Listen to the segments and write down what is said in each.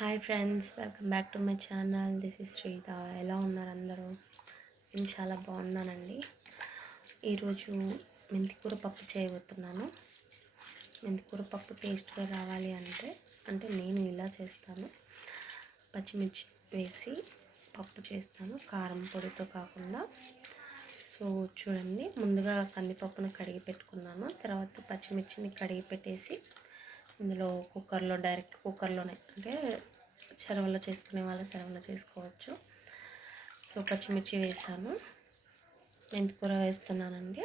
Hi friends, welcome back to my channel. This is Sritha. ఎలా ఉన్నారు అందరూ? నేను చాలా బాగున్నానండి. ఈరోజు మెంతికూర పప్పు చేయబోతున్నాను. మెంతికూర పప్పు టేస్ట్గా రావాలి అంటే నేను ఇలా చేస్తాను. పచ్చిమిర్చి వేసి పప్పు చేస్తాను, కారం పొడితో కాకుండా. సో చూడండి, ముందుగా కందిపప్పును కడిగి పెట్టుకున్నాను. తర్వాత పచ్చిమిర్చిని కడిగి పెట్టేసి ఇందులో డైరెక్ట్ కుక్కర్లోనే, అంటే చెరవలో చేసుకునే వాళ్ళు చెరవలో చేసుకోవచ్చు. సో పచ్చిమిర్చి వేసాను, మెంతికూర వేస్తున్నానండి.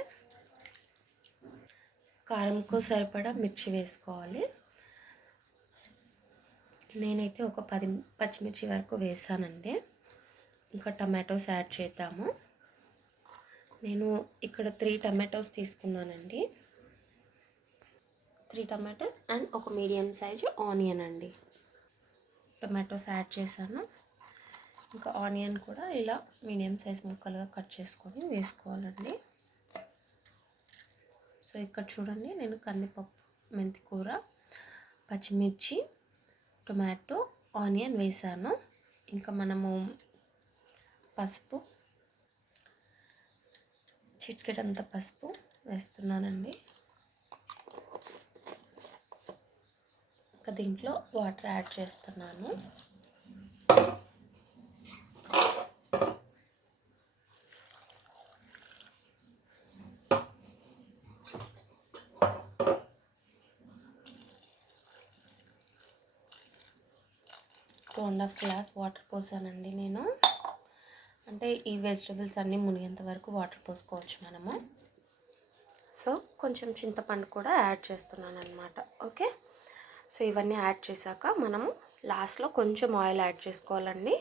కారంకు సరిపడా మిర్చి వేసుకోవాలి. నేనైతే ఒక 10 పచ్చిమిర్చి వరకు వేసానండి. ఇంకా టమాటోస్ యాడ్ చేద్దాము. నేను ఇక్కడ 3 టమాటోస్ తీసుకున్నానండి. 3 టమాటోస్ అండ్ ఒక మీడియం సైజు ఆనియన్ అండి. టమాటోస్ యాడ్ చేశాను. ఇంకా ఆనియన్ కూడా ఇలా మీడియం సైజ్ ముక్కలుగా కట్ చేసుకొని వేసుకోవాలండి. సో ఇక్కడ చూడండి, నేను కందిపప్పు, మెంతికూర, పచ్చిమిర్చి, టొమాటో, ఆనియన్ వేసాను. ఇంకా మనము పసుపు, చిటికెడంత పసుపు వేస్తున్నానండి. ఇంకా దీంట్లో వాటర్ యాడ్ చేస్తున్నాను. Two and half glass water పోసానండి నేను. అంటే ఈ వెజిటబుల్స్ అన్నీ మునిగేంత వరకు వాటర్ పోసుకోవచ్చు మనము. సో కొంచెం చింతపండు కూడా యాడ్ చేస్తున్నాను అనమాట. ఓకే, సో ఇవన్నీ యాడ్ చేశాక మనము లాస్ట్లో కొంచెం ఆయిల్ యాడ్ చేసుకోవాలండి.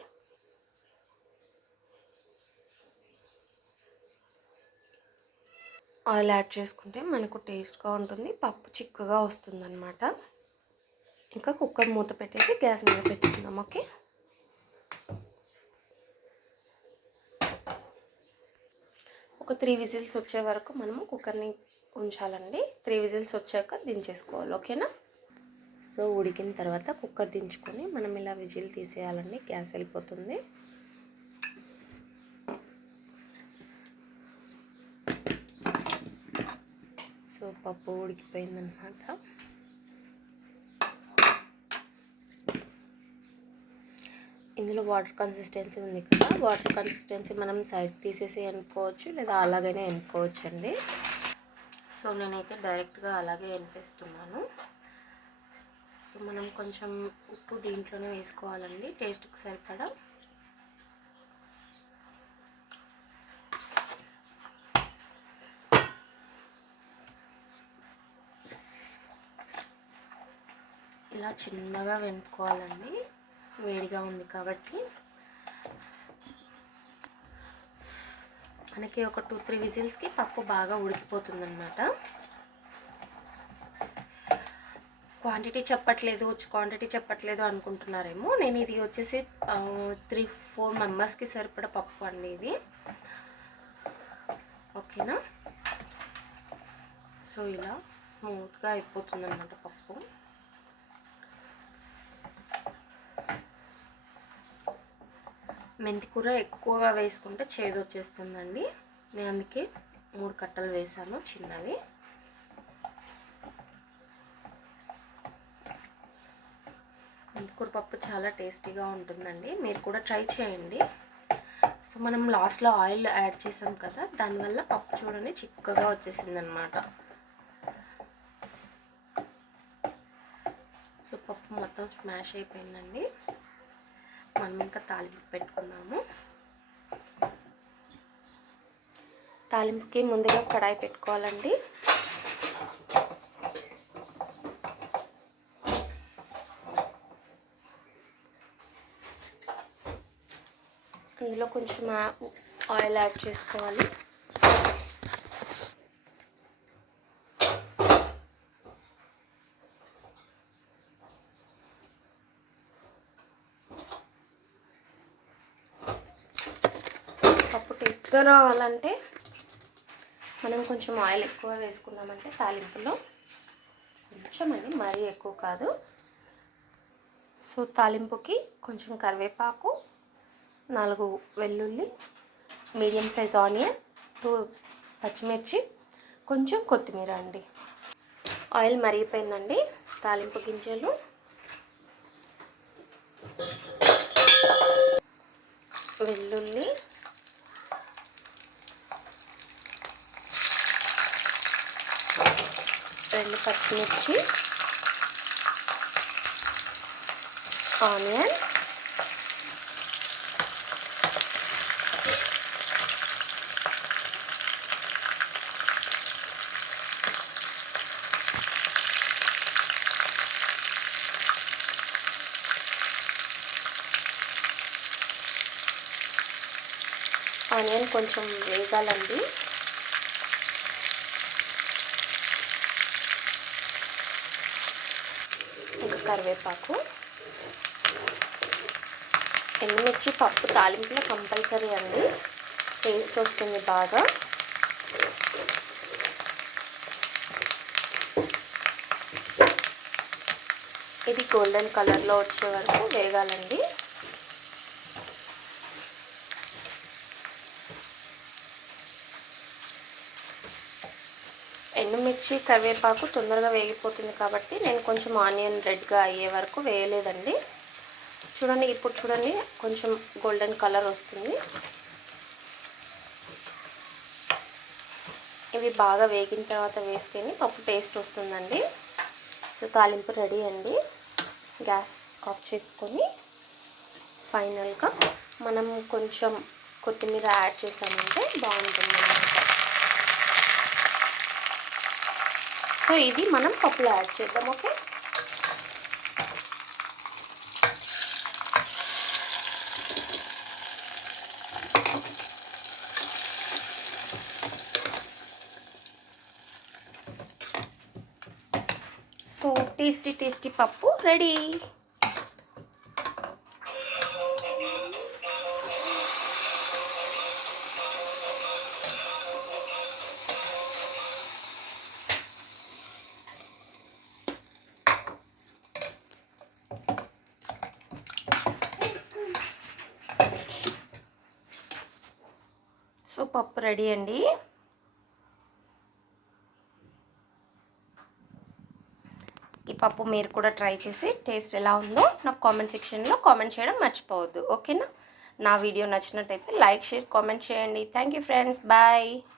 ఆయిల్ యాడ్ చేసుకుంటే మనకు టేస్ట్గా ఉంటుంది, పప్పు చిక్కగా వస్తుంది అనమాట. ఇంకా కుక్కర్ మూత పెట్టేసి గ్యాస్ మీద పెట్టుకుందాం. ఓకే, ఒక 3 విజిల్స్ వచ్చే వరకు మనము కుక్కర్ని ఉంచాలండి. 3 విజిల్స్ వచ్చాక దించేసుకోవాలి. ఓకేనా? సో ఉడికిన తర్వాత కుక్కర్ దించుకొని మనం ఇలా విజిల్ తీసేయాలండి, గ్యాస్ వెళ్ళిపోతుంది. సో పప్పు ఉడికిపోయిందనమాట. ఇందులో వాటర్ కన్సిస్టెన్సీ ఉంది కదా, వాటర్ కన్సిస్టెన్సీ మనం సైడ్ తీసేసి ఎనుకోవచ్చు, లేదా అలాగనే ఎనుకోవచ్చు అండి. సో నేనైతే డైరెక్ట్గా అలాగే ఎనిపేస్తున్నాను. సో మనం కొంచెం ఉప్పు దీంట్లోనే వేసుకోవాలండి, టేస్ట్కి సరిపడా. ఇలా చిన్నగా వెనుకోవాలండి, వేడిగా ఉంది కాబట్టి. మనకి ఒక 2-3 విజిల్స్కి పప్పు బాగా ఉడికిపోతుంది అన్నమాట. క్వాంటిటీ చెప్పట్లేదు అనుకుంటున్నారేమో. నేను ఇది వచ్చేసి 3-4 మెంబర్స్కి సరిపడా పప్పు అండి ఇది. ఓకేనా? సో ఇలా స్మూత్గా అయిపోతుంది అన్నమాట పప్పు. మెంతికూర ఎక్కువగా వేసుకుంటే చేదు వచ్చేస్తుందండి. నేను అందుకే 3 కట్టలు వేసాను, చిన్నవి. మెంతికూర పప్పు చాలా టేస్టీగా ఉంటుందండి, మీరు కూడా ట్రై చేయండి. సో మనం లాస్ట్లో ఆయిల్ యాడ్ చేసాం కదా, దానివల్ల పప్పు చూడండి చిక్కగా వచ్చేసింది అనమాట. సో పప్పు మొత్తం స్మాష్ అయిపోయిందండి. మనం ఇంకా తాలింపు పెట్టుకున్నాము. తాలింపుకి ముందుగా కడాయి పెట్టుకోవాలండి. ఇందులో కొంచెం ఆయిల్ యాడ్ చేసుకోవాలి. పప్పు టేస్ట్గా రావాలంటే మనం కొంచెం ఆయిల్ ఎక్కువ వేసుకున్నామంటే తాలింపులో కొంచెం అండి, మరీ ఎక్కువ కాదు. సో తాలింపుకి కొంచెం కరివేపాకు, 4 వెల్లుల్లి, మీడియం సైజ్ ఆనియన్, 2 పచ్చిమిర్చి, కొంచెం కొత్తిమీర అండి. ఆయిల్ మరిగిపోయిందండి. తాలింపు గింజలు, వెల్లుల్లి, రెండు పచ్చిమిర్చి, ఆనియన్, ఆనియన్ కొంచెం వేగాలండి. ఇంకా కరివేపాకు, ఎండుమిర్చి పప్పు తాలింపులో కంపల్సరీ అండి, టేస్ట్ వస్తుంది బాగా. ఇది గోల్డెన్ కలర్లో వచ్చే వరకు వేగాలండి. ఎండుమిర్చి కరివేపాకు తొందరగా వేగిపోతుంది కాబట్టి నేను కొంచెం ఆనియన్ రెడ్గా అయ్యే వరకు వేయలేదండి. చూడండి, ఇప్పుడు చూడండి కొంచెం గోల్డెన్ కలర్ వస్తుంది. ఇవి బాగా వేగిన తర్వాత వేస్తేనే పప్పు టేస్ట్ వస్తుందండి. సో తాలింపు రెడీ అండి. గ్యాస్ ఆఫ్ చేసుకొని ఫైనల్గా మనం కొంచెం కొత్తిమీర యాడ్ చేసామంటే బాగుంటుంది అన్నమాట. సో ఇది మనం పప్పులో యాడ్ చేద్దాం. ఓకే, సో టేస్టీ పప్పు రెడీ. సో పప్పు రెడీ అండి. ఈ పప్పు మీరు కూడా ట్రై చేసి టేస్ట్ ఎలా ఉందో నాకు కామెంట్ సెక్షన్లో కామెంట్ చేయడం మర్చిపోవద్దు. ఓకేనా? నా వీడియో నచ్చినట్టయితే లైక్, షేర్, కామెంట్ చేయండి. Thank you friends, bye.